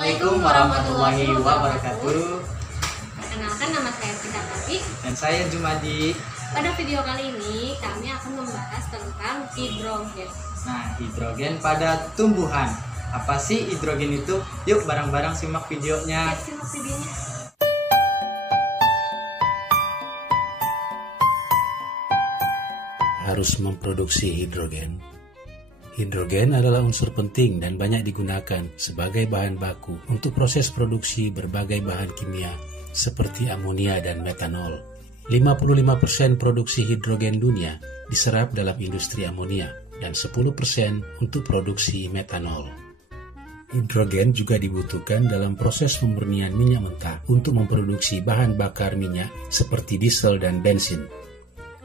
Assalamualaikum warahmatullahi wabarakatuh. Perkenalkan, nama saya Prita Tapi. Dan saya Jumadi. Pada video kali ini kami akan membahas tentang hidrogen. Nah, hidrogen pada tumbuhan. Apa sih hidrogen itu? Yuk bareng-bareng simak videonya. Yuk, simak videonya. Harus memproduksi hidrogen. Hidrogen adalah unsur penting dan banyak digunakan sebagai bahan baku untuk proses produksi berbagai bahan kimia seperti amonia dan metanol. 55% produksi hidrogen dunia diserap dalam industri amonia dan 10% untuk produksi metanol. Hidrogen juga dibutuhkan dalam proses pemurnian minyak mentah untuk memproduksi bahan bakar minyak seperti diesel dan bensin.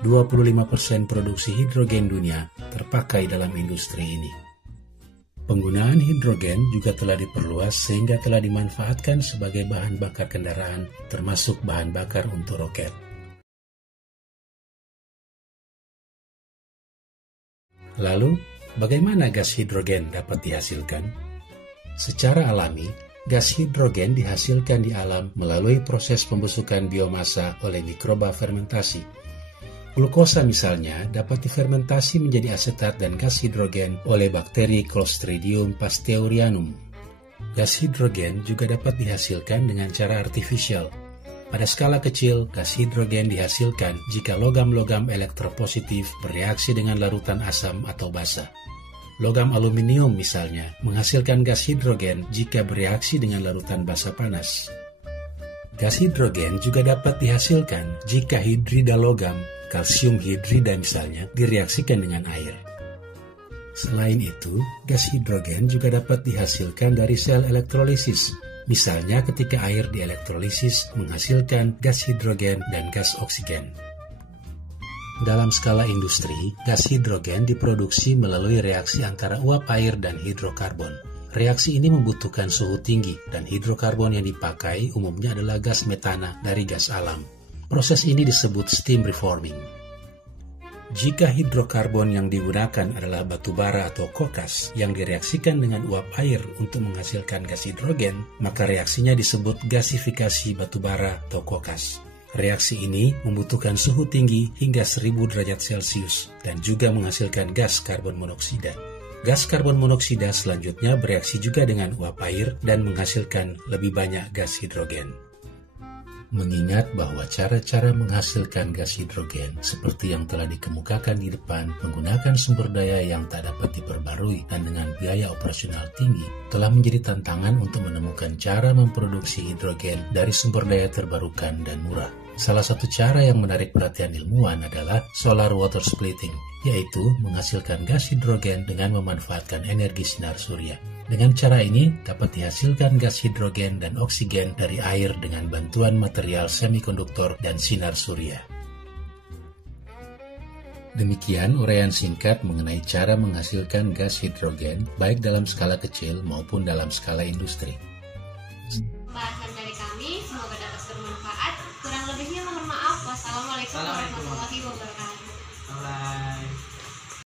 25% produksi hidrogen dunia terpakai dalam industri ini. Penggunaan hidrogen juga telah diperluas sehingga telah dimanfaatkan sebagai bahan bakar kendaraan, termasuk bahan bakar untuk roket. Lalu, bagaimana gas hidrogen dapat dihasilkan? Secara alami, gas hidrogen dihasilkan di alam melalui proses pembusukan biomasa oleh mikroba fermentasi. Glukosa misalnya dapat difermentasi menjadi asetat dan gas hidrogen oleh bakteri Clostridium pasteur-ianum. Gas hidrogen juga dapat dihasilkan dengan cara artifisial. Pada skala kecil, gas hidrogen dihasilkan jika logam-logam elektropositif bereaksi dengan larutan asam atau basa. Logam aluminium misalnya menghasilkan gas hidrogen jika bereaksi dengan larutan basa panas. Gas hidrogen juga dapat dihasilkan jika hidrida logam, kalsium hidrida misalnya, direaksikan dengan air. Selain itu, gas hidrogen juga dapat dihasilkan dari sel elektrolisis, misalnya ketika air dielektrolisis menghasilkan gas hidrogen dan gas oksigen. Dalam skala industri, gas hidrogen diproduksi melalui reaksi antara uap air dan hidrokarbon. Reaksi ini membutuhkan suhu tinggi dan hidrokarbon yang dipakai umumnya adalah gas metana dari gas alam. Proses ini disebut steam reforming. Jika hidrokarbon yang digunakan adalah batu bara atau kokas yang direaksikan dengan uap air untuk menghasilkan gas hidrogen, maka reaksinya disebut gasifikasi batu bara atau kokas. Reaksi ini membutuhkan suhu tinggi hingga 1000 derajat Celcius dan juga menghasilkan gas karbon monoksida. Gas karbon monoksida selanjutnya bereaksi juga dengan uap air dan menghasilkan lebih banyak gas hidrogen. Mengingat bahwa cara-cara menghasilkan gas hidrogen seperti yang telah dikemukakan di depan menggunakan sumber daya yang tak dapat diperbarui dan dengan biaya operasional tinggi, telah menjadi tantangan untuk menemukan cara memproduksi hidrogen dari sumber daya terbarukan dan murah. Salah satu cara yang menarik perhatian ilmuwan adalah solar water splitting, yaitu menghasilkan gas hidrogen dengan memanfaatkan energi sinar surya. Dengan cara ini dapat dihasilkan gas hidrogen dan oksigen dari air dengan bantuan material semikonduktor dan sinar surya. Demikian uraian singkat mengenai cara menghasilkan gas hidrogen baik dalam skala kecil maupun dalam skala industri. Pembahasan dari kami semoga dapat bermanfaat. Kurang lebihnya mohon maaf. Wassalamualaikum warahmatullahi wabarakatuh.